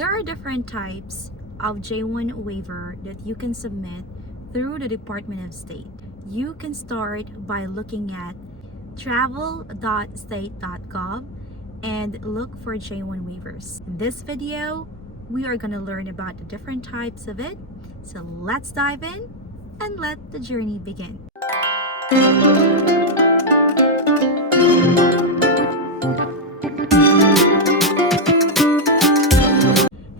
There are different types of J1 waiver that you can submit through the Department of State. You can start by looking at travel.state.gov and look for J1 waivers. In this video, we are going to learn about the different types of it. So let's dive in and let the journey begin.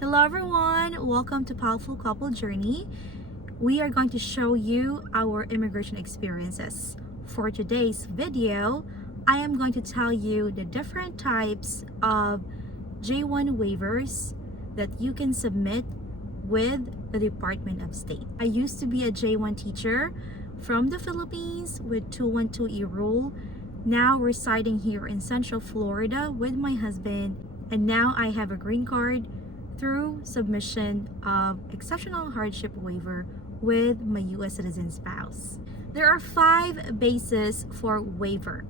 Hello everyone, welcome to Powerful Couple Journey. We are going to show you our immigration experiences. For today's video, I am going to tell you the different types of J1 waivers that you can submit with the Department of State. I used to be a J1 teacher from the Philippines with 212E rule, now residing here in Central Florida with my husband, and now I have a green card through submission of exceptional hardship waiver with my U.S. citizen spouse. There are 5 bases for waiver.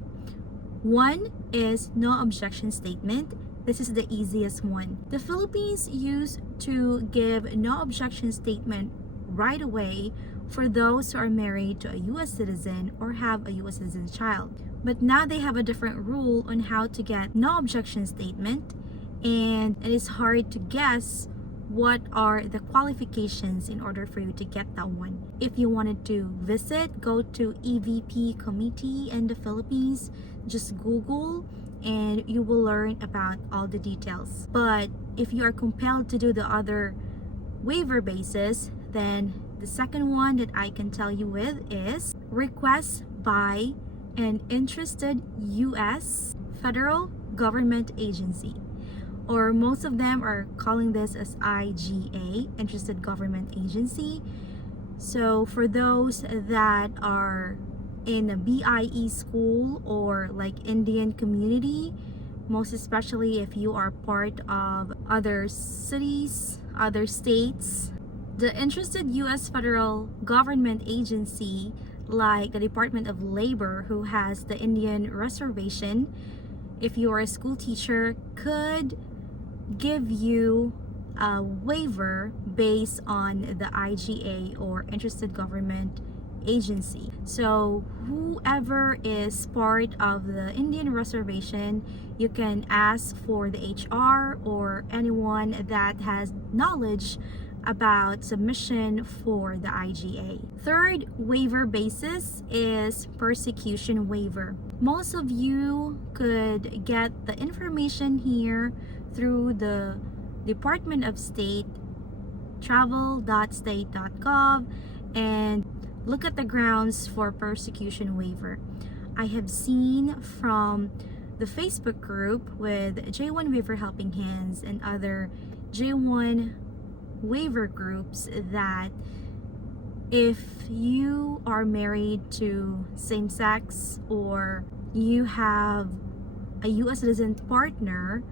One is no objection statement. This is the easiest one. The Philippines used to give no objection statement right away for those who are married to a U.S. citizen or have a U.S. citizen child. But now they have a different rule on how to get no objection statement, and it is hard to guess what are the qualifications in order for you to get that one. If you wanted to visit, go to EVP committee in the Philippines, just Google and you will learn about all the details. But if you are compelled to do the other waiver basis, then the second one that I can tell you with is request by an interested U.S. federal government agency, or most of them are calling this as IGA, interested government agency. So for those that are in a BIE school or like Indian community, most especially if you are part of other cities, other states, the interested U.S. federal government agency like the Department of Labor, who has the Indian reservation, if you are a school teacher, could give you a waiver based on the IGA or interested government agency. So whoever is part of the Indian reservation, you can ask for the HR or anyone that has knowledge about submission for the IGA. Third waiver basis is persecution waiver. Most of you could get the information here through the Department of State, travel.state.gov, and look at the grounds for persecution waiver. I have seen from the Facebook group with J1 Waiver Helping Hands and other J1 waiver groups that if you are married to same-sex or you have a U.S. citizen partner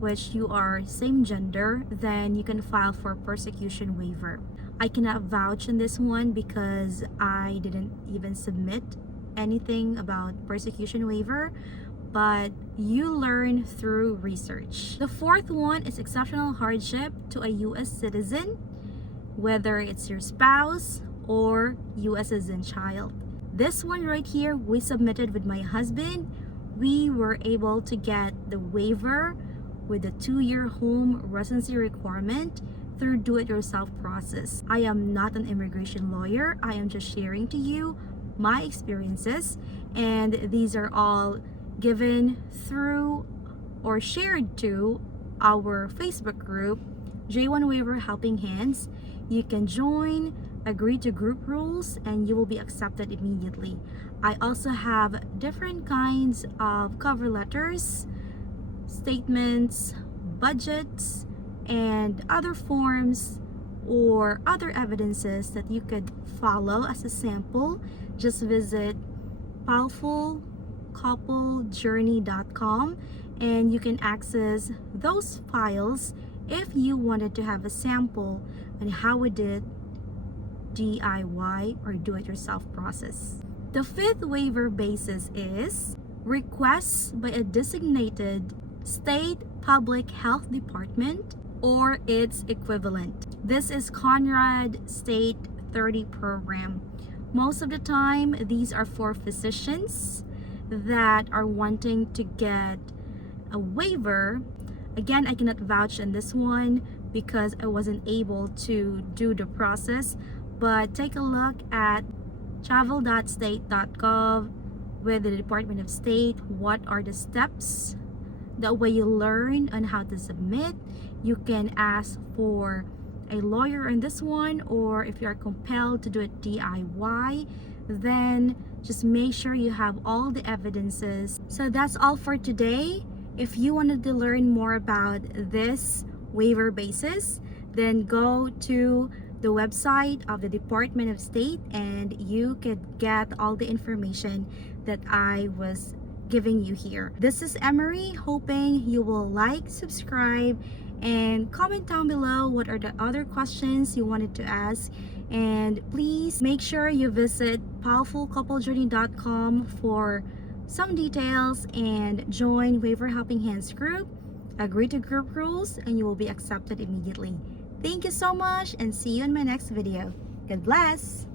which you are same gender, then you can file for persecution waiver. I cannot vouch on this one because I didn't even submit anything about persecution waiver, but you learn through research. The fourth one is exceptional hardship to a U.S. citizen, whether it's your spouse or U.S. citizen child. This one right here, we submitted with my husband. We were able to get the waiver with a 2-year home residency requirement through do-it-yourself process. I am not an immigration lawyer. I am just sharing to you my experiences, and these are all given through or shared to our Facebook group, J1 Waiver Helping Hands. You can join, agree to group rules, and you will be accepted immediately. I also have different kinds of cover letters, statements, budgets, and other forms or other evidences that you could follow as a sample. Just visit powerfulcouplejourney.com and you can access those files if you wanted to have a sample on how we did DIY or do-it-yourself process. The fifth waiver basis is requests by a designated state public health department or its equivalent. This is Conrad State 30 program. Most of the time, these are for physicians that are wanting to get a waiver. Again, I cannot vouch on this one because I wasn't able to do the process, but take a look at travel.state.gov with the Department of State. What are the steps? That way you learn on how to submit. You can ask for a lawyer on this one, or if you are compelled to do it DIY, then just make sure you have all the evidences. So that's all for today. If you wanted to learn more about this waiver basis, then go to the website of the Department of State and you could get all the information that I was giving you here. This is Emmary, hoping you will like, subscribe, and comment down below what are the other questions you wanted to ask. And please make sure you visit powerfulcouplejourney.com for some details and join Waiver Helping Hands group. Agree to group rules and you will be accepted immediately. Thank you so much and see you in my next video. God bless!